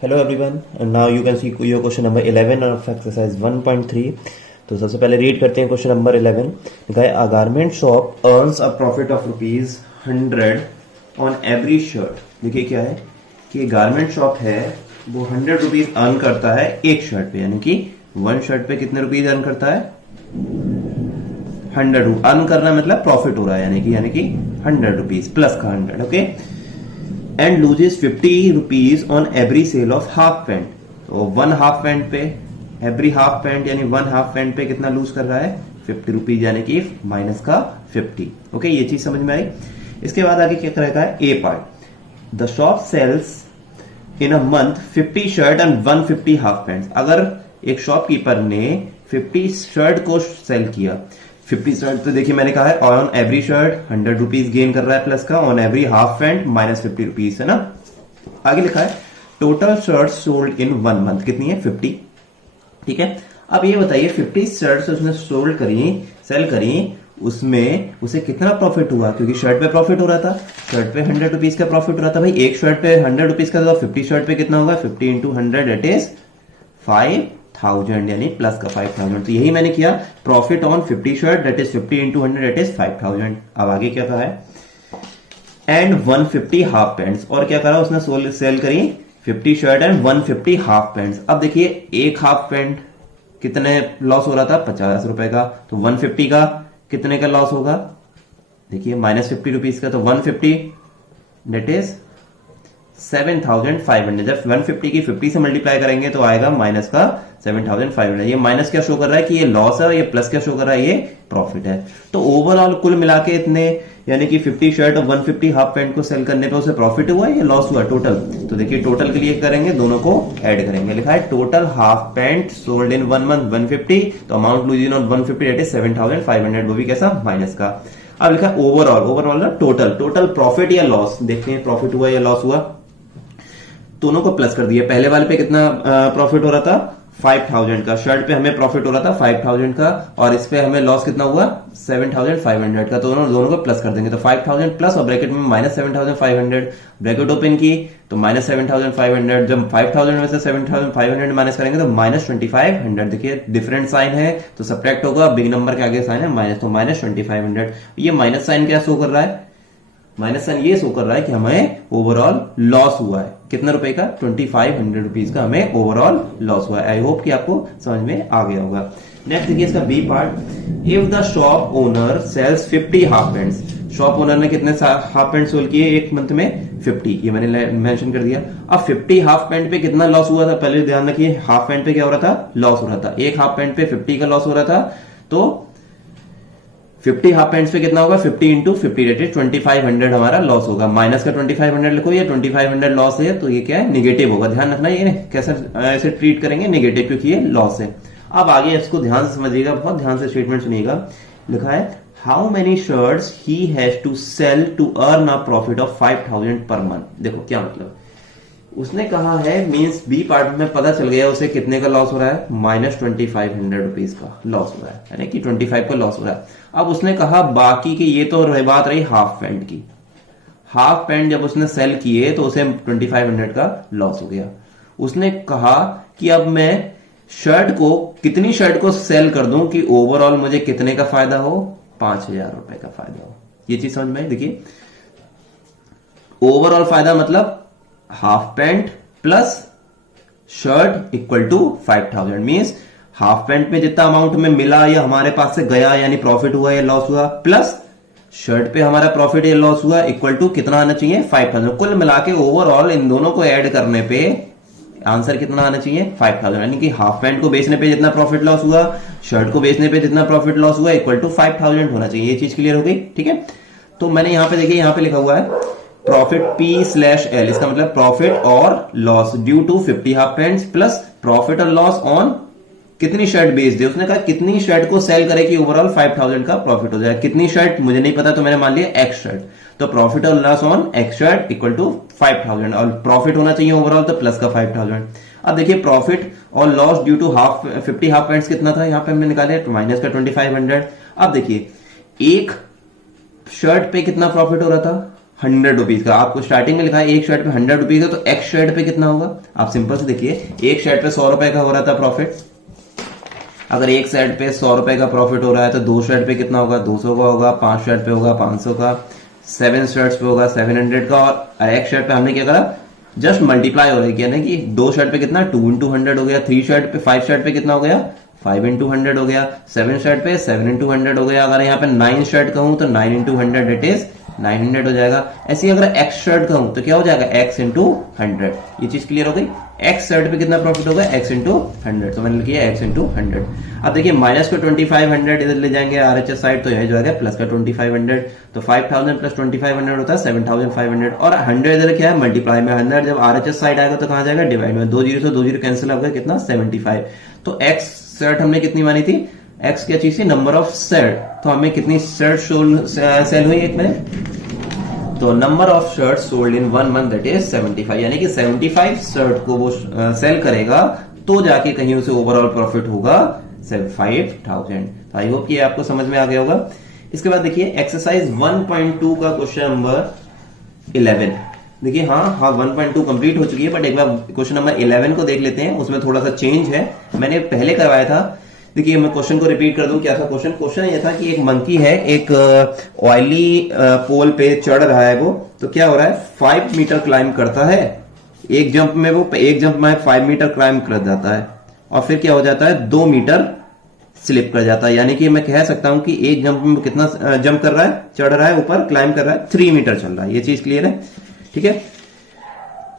Hello everyone, and now you can see your question number 11 of exercise 1.3. तो सबसे पहले read करते हैं क्वेश्चन नंबर 11. लिखा है अ garment shop earns a profit of ₹100 on every shirt. देखिए क्या है कि गारमेंट शॉप है वो ₹100 अर्न करता है एक शर्ट पे, यानी कि वन शर्ट पे कितने रुपीज अर्न करता है? 100. अर्न करना मतलब प्रॉफिट हो रहा है, यानी कि ₹100 प्लस का 100. Okay. And loses ₹50 on every sale of half pant. तो वन हाफ पैंट पे, एवरी हाफ पैंट यानी वन हाफ पैंट पे कितना लूज कर रहा है? ₹50, यानी कि माइनस का 50. ओके, ये चीज समझ में आई. इसके बाद आगे क्या करेगा? A part. The shop sells in a month 50 shirt and 150 half pant. अगर एक शॉपकीपर ने 50 शर्ट को सेल किया, 50 शर्ट तो देखिए मैंने कहा है ऑन एवरी शर्ट ₹100 गेन कर रहा है प्लस का, on every half pant minus ₹50 है ना. आगे लिखा है total shirt sold in 1 month. कितनी है? 50. ठीक है. अब ये बताइए 50 शर्ट उसने सोल्ड करी, सेल करी, उसमें उसे कितना प्रॉफिट हुआ? क्योंकि शर्ट पे प्रॉफिट हो रहा था, शर्ट पे ₹100 का प्रॉफिट हो रहा था. भाई एक शर्ट पे ₹100 का, तो 50 शर्ट पे कितना होगा? 50 इंटू 100 दैट इज 5000, यानी प्लस का 5000. तो यही मैंने किया. Profit on 50 shirt that is 50 into 100 that is 5000. अब आगे क्या कहा है? And 150 half pants. और क्या करा उसने? सेल करी 50 शर्ट एंड 150 हाफ पैंट्स. अब देखिए एक हाफ पैंट कितने लॉस हो रहा था? ₹50 का. तो 150 का कितने का लॉस होगा? देखिए माइनस ₹50 का, तो 150 दैट इज 7500. जब 150 की 50 से मल्टीप्लाई करेंगे तो आएगा माइनस का 7500. ये माइनस क्या शो कर रहा है कि ये लॉस है, और ये प्लस क्या शो कर रहा है? ये प्रॉफिट है. तो ओवरऑल कुल मिला के इतने, यानी कि 50 शर्ट और 150 हाफ पैंट को सेल करने पे उसे प्रॉफिट हुआ या लॉस हुआ टोटल? तो देखिए टोटल के लिए करेंगे, दोनों को ऐड करेंगे. लिखा है total half pant sold in 1 month 150, तो amount losing on 150 that is 7500. वो भी कैसा? माइनस का. अब लिखा है ओवरऑल ना टोटल प्रॉफिट या लॉस. देखते हैं प्रॉफिट हुआ या लॉस हुआ. दोनों को प्लस कर दिया. पहले वाले पे कितना प्रॉफिट हो रहा था? 5000 का. शर्ट पे हमें प्रॉफिट हो रहा था 5000 का, और इस पे हमें लॉस कितना हुआ? 7500 का. तो दोनों को प्लस कर देंगे. तो 5000 प्लस और ब्रैकेट में माइनस 7500. ब्रैकेट ओपन की तो माइनस 7500. जब 5000 में से 7500 माइनस करेंगे तो माइनस 2500. देखिए डिफरेंट साइन है तो सब्ट्रैक्ट होगा. बिग नंबर के आगे साइन है माइनस, तो माइनस 2500. ये माइनस साइन क्या शो कर रहा है? माइनस साइन ये शो कर रहा है कि हमें ओवरऑल लॉस हुआ है. कितना रुपए का? ₹2500 का हमें ओवरऑल लॉस हुआ है. आई होप कि आपको समझ में आ गया होगा. नेक्स्ट देखिए इसका B part. If the shop owner sells 50 half pants. Shop owner ने कितने हाफ पैंट सोल्ड किए एक मंथ में? 50. ये मैंने मेंशन कर दिया. अब 50 हाफ पैंट पे कितना लॉस हुआ था? पहले ध्यान रखिए हाफ पैंट पे क्या हो रहा था? लॉस हो रहा था. एक हाफ पैंट पे 50 का लॉस हो रहा था. तो 50 हाफ पैंट्स पे कितना होगा? 50 इंटू 50 दैट इज 2500 हमारा लॉस होगा. माइनस का 2500 लिखो, ये 2500 लॉस है, तो ये क्या है? निगेटिव होगा. ध्यान रखना ये कैसे ऐसे ट्रीट करेंगे? निगेटिव, क्योंकि ये लॉस है. अब आगे इसको ध्यान से समझिएगा, बहुत ध्यान से स्टेटमेंट सुनिएगा. लिखा है how many shirts he has to sell to earn a profit of 5000 per month. देखो क्या मतलब उसने कहा है, मींस बी पार्ट में पता चल गया उसे कितने का लॉस हो रहा है? माइनस ₹2500 का लॉस हो रहा है, यानी कि 25 का लॉस हो रहा है. अब उसने कहा बाकी की, ये तो बात रही हाफ पैंट की. हाफ पैंट जब उसने सेल किए तो उसे 2500 का लॉस हो गया. उसने कहा कि अब मैं शर्ट को, कितनी शर्ट को सेल कर दूं कि ओवरऑल मुझे कितने का फायदा हो? ₹5000 का फायदा हो. ये चीज समझ में आई. देखिए ओवरऑल फायदा मतलब half pant plus shirt equal to 5000. Means half pant में जितना अमाउंट में मिला या हमारे पास से गया, यानी प्रॉफिट हुआ या लॉस हुआ, प्लस शर्ट पे हमारा प्रॉफिट या लॉस हुआ, इक्वल टू कितना आना चाहिए? 5000. कुल मिला के ओवरऑल इन दोनों को ऐड करने पे आंसर कितना आना चाहिए? 5000. यानी कि हाफ पैंट को बेचने पे जितना प्रॉफिट लॉस हुआ, शर्ट को बेचने पे जितना प्रॉफिट लॉस हुआ, इक्वल टू 5000 होना चाहिए. ये चीज क्लियर हो गई. ठीक है. तो मैंने यहां पे देखिए, यहां पे लिखा हुआ है प्रॉफिट P/L. इसका मतलब प्रॉफिट और loss due to 50 half pants plus profit और लॉस ऑन कितनी शर्ट बेच दे. उसने कहा कितनी शर्ट को सेल करे कि ओवरऑल 5000 का प्रॉफिट हो जाए. कितनी शर्ट मुझे नहीं पता, तो मैंने मान लिया X शर्ट. तो प्रॉफिट और loss on X shirt equal to 5000, और प्रॉफिट होना चाहिए ओवरऑल तो प्लस का 5000. अब देखिए प्रॉफिट और loss due to 50 half pants कितना था? यहां पे हमने निकाले माइनस का 2500. अब देखिए एक शर्ट पे कितना प्रॉफिट हो रहा था? 100 रुपीज का। आपको स्टार्टिंग में लिखा है एक शर्ट पे 100 रुपीज का, तो एक्स शर्ट पे कितना होगा? आप सिंपल से देखिए, एक शर्ट पे 100 रुपए का हो रहा था प्रॉफिट। अगर एक शर्ट पे 100 रुपए का प्रॉफिट हो रहा है तो दो शर्ट पे कितना होगा? 200 का होगा। 5 शर्ट पे होगा 500 का। 7 शर्ट्स पे होगा 700 का। और एक शर्ट पे हमने क्या करा? जस्ट मल्टीप्लाई हो रहा है, यानी कि 2 शर्ट पे कितना? 2 इंटू 100 हो गया। 5 शर्ट पे कितना हो गया? 5 इंटू 100 हो गया। 7 शर्ट पे 7 इंटू 100 हो गया। अगर यहाँ पे 9 शर्ट कहूं तो 9 इंटू 100 इट इज 900 हो जाएगा। ऐसे ही अगर एक्स शर्ट कहूं तो क्या हो जाएगा? X into 100। ये चीज क्लियर हो गई? एक्स शर्ट पे कितना प्रॉफिट होगा? X into 100। तो मैंने लिखा एक्स इंटू 100। अब देखिए माइनस को 2500 इधर ले जाएंगे आरएचएस साइड, तो यह जो है प्लस का 2500। तो 5000 प्लस 2500 होता है 7500। और 100 इधर क्या है? मल्टीप्लाई में 100। जब आरएचएस साइड आएगा तो कहां जाएगा? डिवाइड में। 2 जीरो से 2 जीरो कैंसिल हो गया, कितना? 75। तो एक्स शर्ट हमने कितनी मानी थी? एक्स क्या चीज थी? Number of shirt. तो हमें कितनी शर्ट सेल हुई एक में? तो number of shirt sold in 1 month that is 75, यानी कि 75 शर्ट को वो सेल करेगा तो जाके कहीं उसे ओवरऑल प्रॉफिट होगा 5000। तो आई होप कि आपको समझ में आ गया होगा। इसके बाद देखिए एक्सरसाइज 1.2 का क्वेश्चन नंबर 11। देखिए हाँ 1.2 कंप्लीट हो चुकी है, बट एक बार क्वेश्चन नंबर 11 को देख लेते हैं। उसमें थोड़ा सा चेंज है, मैंने पहले करवाया था। देखिए मैं क्वेश्चन को रिपीट कर दूं, क्या था क्वेश्चन? क्वेश्चन ये था कि एक मंकी है, एक ऑयली पोल पे चढ़ रहा है वो। तो क्या हो रहा है? 5 मीटर क्लाइंब करता है। एक जंप में 5 मीटर क्लाइंब कर जाता है, और फिर क्या हो जाता है? 2 मीटर स्लिप कर जाता है। यानी कि मैं कह सकता हूं कि एक जंप में वो कितना जंप कर रहा है? चढ़ रहा है ऊपर, क्लाइंब कर रहा है, 3 मीटर चल रहा है। ये चीज क्लियर है? ठीक है।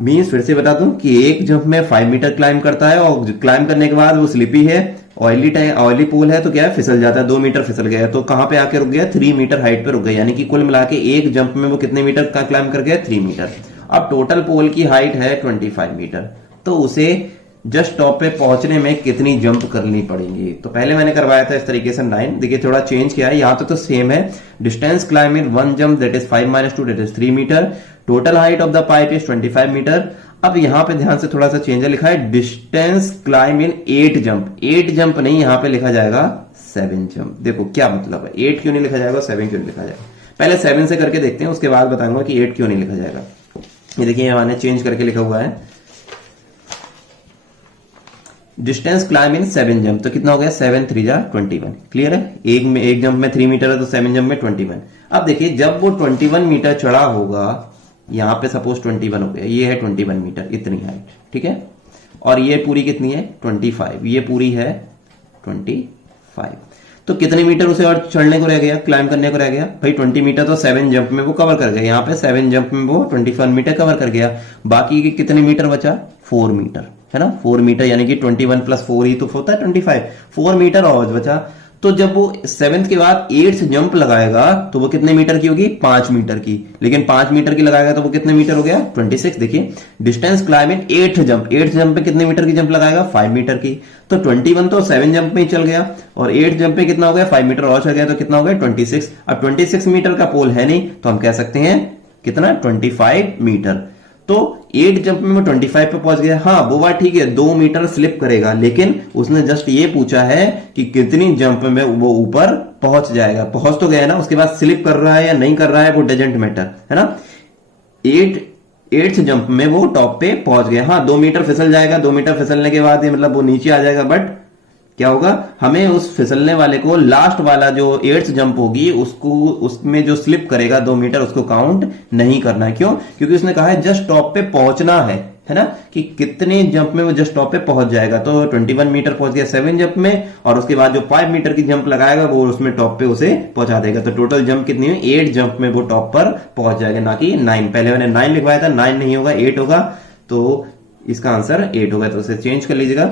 मीन्स फिर से बता दूं कि एक जंप में 5 मीटर क्लाइंब करता है, और क्लाइंब करने के बाद वो स्लिपी है, ऑयली पूल है, तो क्या है? फिसल जाता है। 2 मीटर फिसल गया, तो कहां पे आके रुक गया? 3 मीटर हाइट पे रुक गया। यानी कि कुल मिला के एक जंप में वो कितने मीटर का क्लाइंब कर गया? 3 मीटर। अब टोटल पोल की हाइट है 25 मीटर, तो उसे जस्ट टॉप पे पहुंचने में कितनी जंप करनी पड़ेगी? तो पहले मैंने करवाया था इस तरीके से 9। देखिए थोड़ा चेंज किया है, यहां तो सेम है। Distance climb in 1 jump that is 5 - 2 that is 3 metre. Total height of the pipe is 25 metre. अब यहां पे ध्यान से थोड़ा सा चेंज है, लिखा है डिस्टेंस क्लाइम इन 8 जंप। 8 जंप नहीं, यहां पे लिखा जाएगा 7 जंप। देखो क्या मतलब है, 8 क्यों नहीं लिखा जाएगा, 7 क्यों नहीं लिखा जाएगा? पहले 7 से करके देखते हैं, उसके बाद बताऊंगा कि 8 क्यों नहीं लिखा जाएगा। ये देखिए यहां ने चेंज करके लिखा हुआ है डिस्टेंस क्लाइम इन 7 जंप। तो कितना हो गया? 7 3 जा 21। क्लियर है? एक जंप में 3 मीटर है, तो 7 जंप में 21। अब देखिए जब वो 21 मीटर चढ़ा होगा, यहां पे सपोज 21 हो गया, ये है 21 मीटर, इतनी हाइट, ठीक है। और ये पूरी कितनी है? 25। ये पूरी है 25। तो कितने मीटर उसे और चढ़ने को रह गया, क्लाइम करने को रह गया? भाई 20 मीटर तो 7 जंप में वो कवर कर गया। यहाँ पे 7 जंप में वो 21 मीटर कवर कर गया। बाकी के कितने मीटर बचा? 4 मीटर, है ना। 4 मीटर यानी कि 21 + 4 ही तो होता है 25। 4 मीटर और बचा। तो जब वो 7th के बाद 8th जंप लगाएगा तो वो कितने मीटर की होगी? 5 मीटर की। लेकिन 5 मीटर की लगाएगा तो वो कितने मीटर हो गया? 26। देखिए डिस्टेंस क्लाइम इन 8th जंप। 8th जंप पे कितने मीटर की जंप लगाएगा? 5 मीटर की। तो 21 तो 7 जंप में ही चल गया, और 8th जंप पे कितना हो गया? 5 मीटर और चल गया, तो कितना हो गया? 26। अब 26 मीटर का पोल है नहीं, तो हम कह सकते हैं कितना? 25 मीटर। तो 8 जंप में वो 25 पे पहुंच गया। हाँ वो बात ठीक है, 2 मीटर स्लिप करेगा, लेकिन उसने जस्ट ये पूछा है कि कितनी जंप में वो ऊपर पहुंच जाएगा। पहुंच तो गया ना, उसके बाद स्लिप कर रहा है या नहीं कर रहा है वो डजेंट मैटर, है ना। 8th जंप में वो टॉप पे पहुंच गया। हाँ 2 मीटर फिसल जाएगा, 2 मीटर फिसलने के बाद मतलब वो नीचे आ जाएगा, बट क्या होगा? हमें उस फिसलने वाले को लास्ट वाला जो 8th जंप होगी उसको, उसमें जो स्लिप करेगा 2 मीटर, उसको काउंट नहीं करना है। क्यों? क्योंकि उसने कहा है जस्ट टॉप पे पहुंचना है ना, कि कितने जंप में वो जस्ट टॉप पे पहुंच जाएगा। तो 21 मीटर पहुंच गया 7 जंप में, और उसके बाद जो 5 मीटर की जंप लगाएगा वो उसमें टॉप पे उसे पहुंचा देगा। तो टोटल जंप कितनी है? 8 जंप में वो टॉप पर पहुंच जाएगा, ना कि 9। पहले मैंने 9 लिखवाया था, 9 नहीं होगा, 8 होगा। तो इसका आंसर 8 होगा, तो उसे चेंज कर लीजिएगा।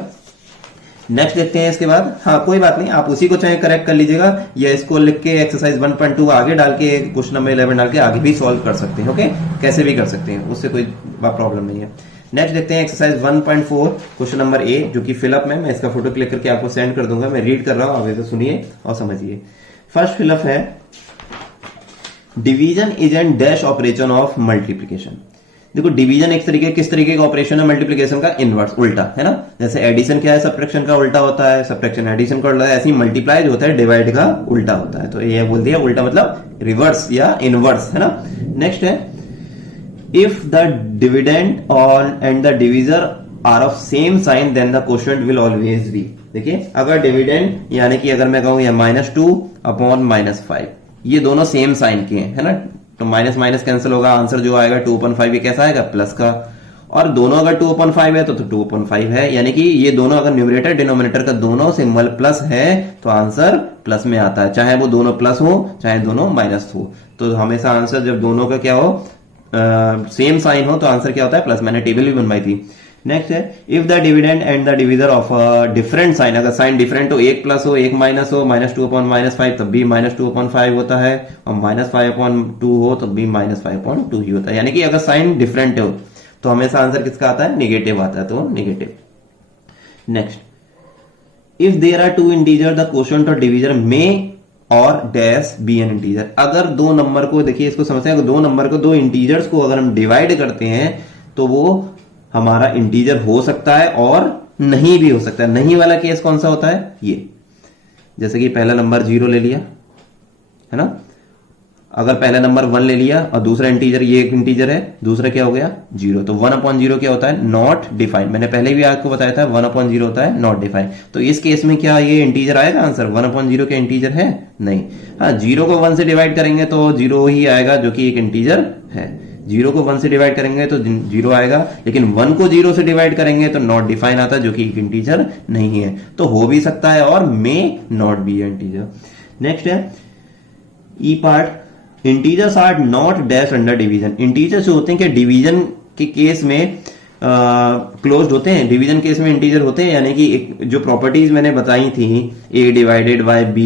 नेक्स्ट देखते हैं इसके बाद। हाँ कोई बात नहीं, आप उसी को चाहे करेक्ट कर लीजिएगा, या इसको लिख के एक्सरसाइज 1.2 आगे डाल के क्वेश्चन नंबर 11 डाल के आगे भी सॉल्व कर सकते हैं। ओके, कैसे भी कर सकते हैं, उससे कोई प्रॉब्लम नहीं है। नेक्स्ट देखते हैं एक्सरसाइज 1.4 क्वेश्चन नंबर ए, जो कि फिलअप में, मैं इसका फोटो क्लिक करके आपको सेंड कर दूंगा। मैं रीड कर रहा हूं, आप इसे सुनिए और समझिए। फर्स्ट फिलअप है division is an dash operation of multiplication. देखो डिवीजन एक तरीके किस तरीके का ऑपरेशन है, मल्टीप्लिकेशन का इनवर्स, उल्टा, है ना। जैसे एडिशन क्या है, सब्ट्रैक्शन का उल्टा होता है, सब्ट्रैक्शन एडिशन का उल्टा है, ऐसे ही मल्टीप्लाई जो होता है डिवाइड का उल्टा होता है। तो ये बोल दिया उल्टा मतलब रिवर्स या इनवर्स, है ना। नेक्स्ट है if the dividend on and the divisor are of same sign then the quotient will always be. देखिए अगर डिविडेंड यानी कि अगर मैं कहूं ये -2 अपॉन -5, ये दोनों सेम साइन के हैं, है ना, तो माइनस माइनस कैंसिल होगा, आंसर जो आएगा 2/5 ये कैसा आएगा, प्लस का। और दोनों अगर 2/5 है तो 2/5 है, यानी कि ये दोनों अगर न्यूमरेटर डिनोमिनेटर का दोनों सिंबल प्लस है तो आंसर प्लस में आता है, चाहे वो दोनों प्लस हो चाहे दोनों माइनस हो। तो हमेशा आंसर जब दोनों का क्या हो, सेम साइन हो तो आंसर क्या होता है, प्लस। मैंने टेबल भी बनवाई थी। नेक्स्ट है if the dividend and the divisor of different sign, अगर साइन डिफरेंट हो, एक प्लस हो एक माइनस हो, -2/-5 तब भी -2/5 होता है, और -5/2 हो तब भी -5/2 ही होता है। यानी कि अगर साइन डिफरेंट हो तो हमेशा आंसर किसका आता है, नेगेटिव आता है, तो negative. Next if there are two integer the quotient और डिविजर में और डैश बी एन इंटीजर। अगर दो नंबर को, देखिए इसको समझते हैं, अगर दो नंबर को, दो इंटीजर्स को अगर हम डिवाइड करते हैं तो वो हमारा इंटीजर हो सकता है और नहीं भी हो सकता है। नहीं वाला केस कौन सा होता है, ये जैसे कि पहला नंबर 0 ले लिया, है ना, अगर पहला नंबर 1 ले लिया और दूसरा इंटीजर, ये एक इंटीजर है, दूसरा क्या हो गया 0, तो 1/0 क्या होता है, नॉट डिफाइंड। मैंने पहले भी आपको बताया था 1/0 होता है नॉट डिफाइंड। तो इस केस में क्या ये इंटीजर आएगा, आंसर 1/0 क्या इंटीजर है, नहीं। हाँ, 0 को 1 से डिवाइड करेंगे तो 0 ही आएगा जो कि एक इंटीजर है। 0 को 1 से डिवाइड करेंगे तो 0 आएगा, लेकिन 1 को 0 से डिवाइड करेंगे तो नॉट डिफाइन आता है जो कि एक इंटीजर नहीं है। तो हो भी सकता है और may not be integer. Next है E part, integers are not dash under division. Integers जो होते हैं क्या डिवीजन के केस में क्लोज्ड होते हैं, डिवीजन केस में इंटीजर होते हैं, यानी कि जो प्रॉपर्टीज मैंने बताई थी a divided by b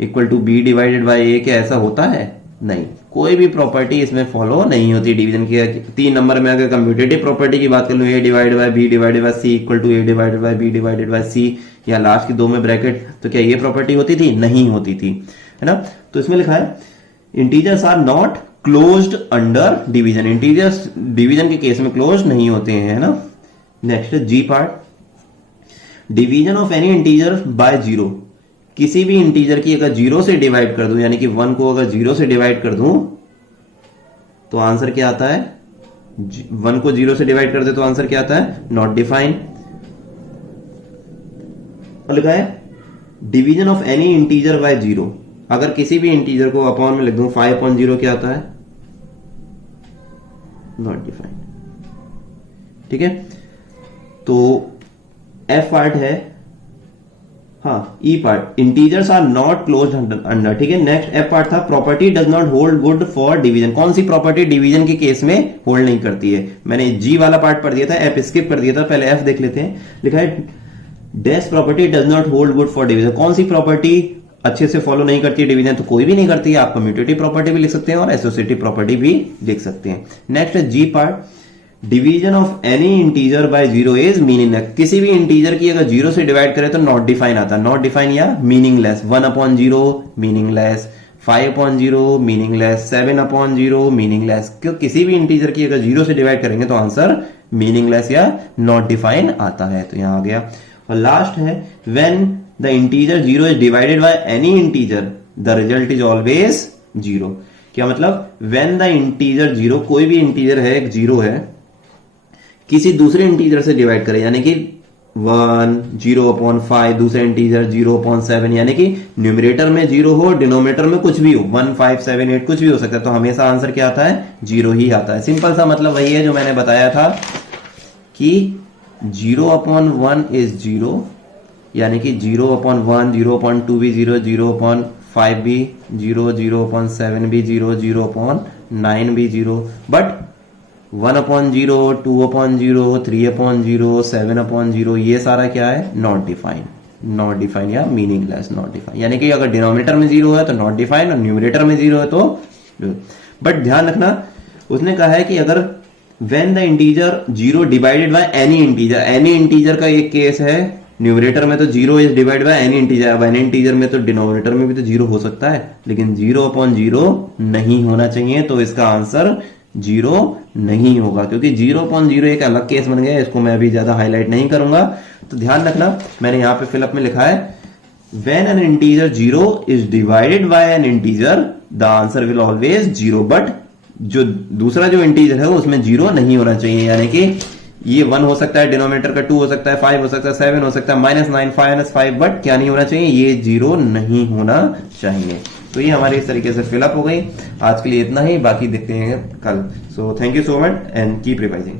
equal to b divided by a, क्या ऐसा होता है, नहीं, कोई भी प्रॉपर्टी इसमें फॉलो नहीं होती डिवीजन की। 3 नंबर में अगर कम्यूटेटिव प्रॉपर्टी की बात कर लूं, a divided by b divided by c equal to a divided by b divided by c, या लास्ट की 2 में ब्रैकेट, तो क्या ये प्रॉपर्टी होती थी, नहीं होती थी, है ना। तो इसमें लिखा है integers are not closed under division, integers division के केस में क्लोज नहीं होते हैं, है ना। Next G part, division of any integer by 0। किसी भी इंटीजर की अगर 0 से डिवाइड कर दूं, यानी कि 1 को अगर 0 से डिवाइड कर दूं तो आंसर क्या आता है, 1 को 0 से डिवाइड कर दे तो आंसर क्या आता है, नॉट डिफाइन। और लिखा है division of any integer by 0, अगर किसी भी इंटीजर को अपॉन में लिख दूं 5/0 क्या आता है, नॉट डिफाइंड। ठीक है, तो एफ पार्ट है, हाँ E part, integers are not close under. ठीक है, नेक्स्ट एफ पार्ट था property does not hold good for division. कौन सी प्रॉपर्टी डिवीजन के केस में होल्ड नहीं करती है, मैंने जी वाला पार्ट पढ़ दिया था, एफ स्किप कर दिया था, पहले एफ देख लेते हैं। लिखा है dash property does not hold good for division. कौन सी प्रॉपर्टी अच्छे से फॉलो नहीं करती है डिवीजन, तो कोई भी नहीं करती है। आप कम्यूटेटिव प्रॉपर्टी भी लिख सकते हैं और एसोसिएटिव प्रॉपर्टी भी लिख सकते हैं। नेक्स्ट है G part, division of any integer by 0 is meaningless. किसी भी इंटीजर की अगर 0 से डिवाइड करें तो नॉट डिफाइन आता है, नॉट डिफाइन या मीनिंगलेस। 1/0 meaningless, 5/0 meaningless, 7/0 meaningless. क्यों, किसी भी इंटीजर की अगर 0 से डिवाइड करेंगे तो आंसर मीनिंगलेस या नॉट डिफाइन आता है। तो यहां आ गया। और लास्ट है when the integer 0 is divided by any integer the result is always 0। क्या मतलब, व्हेन द इंटीजर 0, कोई भी इंटीजर है एक 0 है, किसी दूसरे इंटीजर से डिवाइड करें, यानी कि 1 0/5, दूसरे इंटीजर 0/7, यानी कि न्यूमरेटर में 0 हो, डिनोमिनेटर में कुछ भी हो, 1 5 7 8 कुछ भी हो सकता है, तो हमेशा आंसर क्या आता है, 0 ही आता है। सिंपल सा मतलब वही है जो मैंने बताया था कि 0/1 इज 0, यानी कि 0/1, 0/2 भी 0, 0/5 भी 0, 0/7 भी 0, 0/9 भी 0, बट 1/0, 2/0, 3/0, 7/0 ये सारा क्या है, नॉट डिफाइन, नॉट डिफाइन या मीनिंगलेस, नॉट डिफाइन। यानी कि अगर डिनोमिनेटर में 0 है तो नॉट डिफाइन, और न्यूमरेटर में 0 है तो, बट ध्यान रखना उसने कहा है कि अगर when the integer 0 divided by any integer, any integer का एक केस है, न्यूमरेटर में तो 0 is divide by any integer. अब एनी इंटीजर में तो डिनोमिनेटर में भी तो 0 हो सकता है, लेकिन 0/0 नहीं होना चाहिए, तो इसका आंसर जीरो नहीं होगा, क्योंकि 0.0 एक अलग केस बन गया, इसको मैं अभी ज्यादा हाईलाइट नहीं करूंगा। तो ध्यान रखना, मैंने यहां पे फिलअप में लिखा है when an integer 0 is divided by an integer the answer will always 0, but जो दूसरा जो इंटीजर है उसमें 0 नहीं होना चाहिए, यानी कि ये 1 हो सकता है, डिनोमिनेटर का 2 हो सकता है, 5 हो सकता है, 7 हो सकता है, -9 -5, बट क्या नहीं होना चाहिए, ये 0 नहीं होना चाहिए। तो ये हमारी इस तरीके से फिलअप हो गई। आज के लिए इतना ही, बाकी देखते हैं कल। So thank you so much and keep revising.